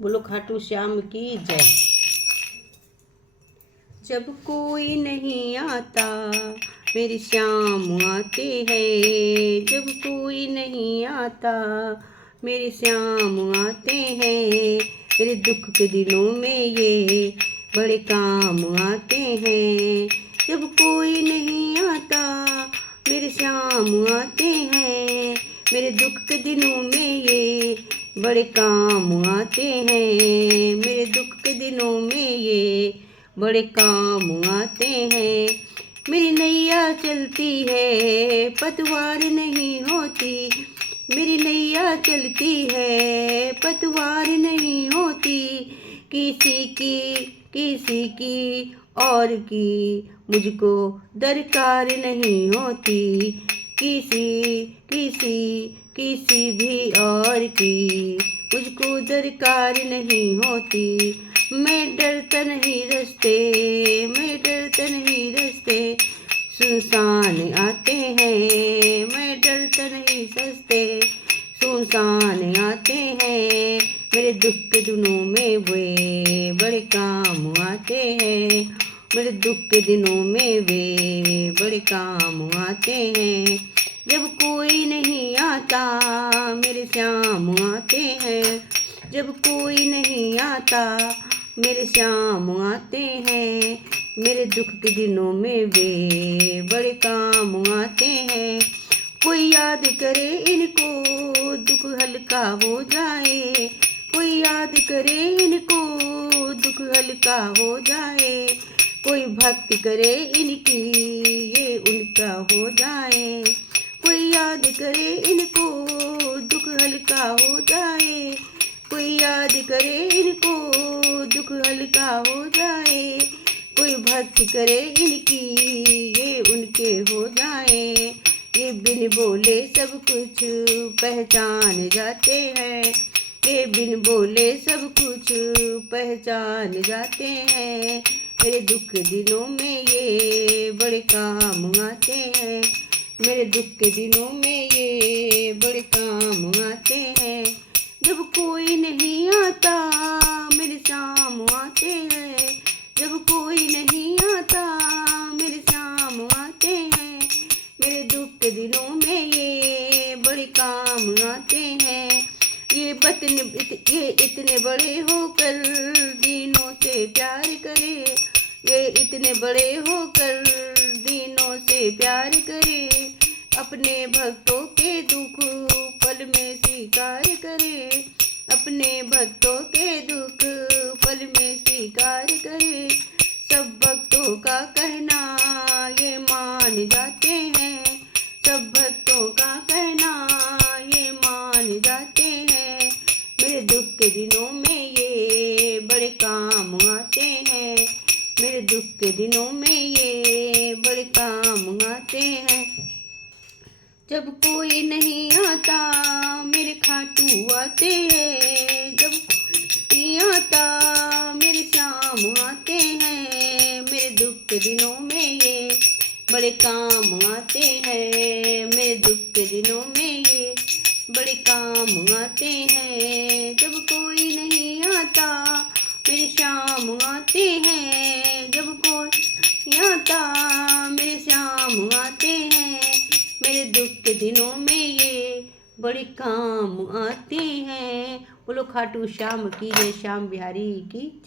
बोलो खाटू श्याम की जय। जब कोई नहीं आता मेरे श्याम आते हैं, जब कोई नहीं आता मेरे श्याम आते हैं। मेरे दुख के दिनों में ये बड़े काम आते हैं। जब कोई नहीं आता मेरे श्याम आते हैं। मेरे दुख के दिनों में ये बड़े काम आते हैं। मेरे दुख के दिनों में ये बड़े काम आते हैं। मेरी नैया चलती है पतवार नहीं होती। मेरी नैया चलती है पतवार नहीं होती। किसी की और की मुझको दरकार नहीं होती। किसी भी और की मुझको दरकार नहीं होती। मैं डरता नहीं रास्ते सुनसान आते हैं। मैं डरता नहीं रास्ते सुनसान आते हैं। मेरे दुख के दिनों में वे बड़े काम आते हैं। मेरे दुख के दिनों में वे बड़े काम आते हैं। जब कोई नहीं आता मेरे श्याम आते हैं। जब कोई नहीं आता मेरे श्याम आते हैं। मेरे दुख के दिनों में वे बड़े काम आते हैं। कोई याद करे इनको दुख हल्का हो जाए। कोई याद करे इनको दुख हल्का हो जाए। कोई भक्ति करे इनकी ये उनका हो जाए। कोई याद करे इनको दुख हल्का हो जाए। कोई याद करे इनको दुख हल्का हो जाए। कोई भक्ति करे इनकी ये उनके हो जाए। ये बिन बोले सब कुछ पहचान जाते हैं। ये बिन बोले सब कुछ पहचान जाते हैं। मेरे दुख के दिनों में ये बड़े काम आते हैं। मेरे दुख के दिनों में ये बड़े काम आते हैं। जब कोई नहीं आता मेरे श्याम आते हैं। जब कोई नहीं आता मेरे श्याम आते हैं। मेरे दुख के दिनों में ये बड़े काम आते हैं। ये इतने बड़े होकर दीनों से प्यार करे। ये इतने बड़े होकर दीनों से प्यार करे। अपने भक्तों के दुख पल में स्वीकार करे। अपने भक्तों के दुख पल में स्वीकार करे। सब भक्तों का कहना ये मान जाते हैं। सब भक्तों का कहना ये मान जाते हैं। मेरे दुख के दिनों में ये बड़े काम आते हैं। मेरे दुख के दिनों में ये बड़े काम आते हैं। जब कोई नहीं आता मेरे खाटू आते हैं। जब कोई नहीं आता मेरे श्याम आते हैं। मेरे दुख के दिनों में ये बड़े काम आते हैं। मेरे दुख के दिनों में ये बड़े काम आते हैं। जब कोई नहीं आता मेरे श्याम आते हैं। जब कोई नहीं आता मेरे श्याम आते हैं। मेरे दुख के दिनों में ये बड़े काम आते हैं। बोलो खाटू श्याम की जय, श्याम बिहारी की।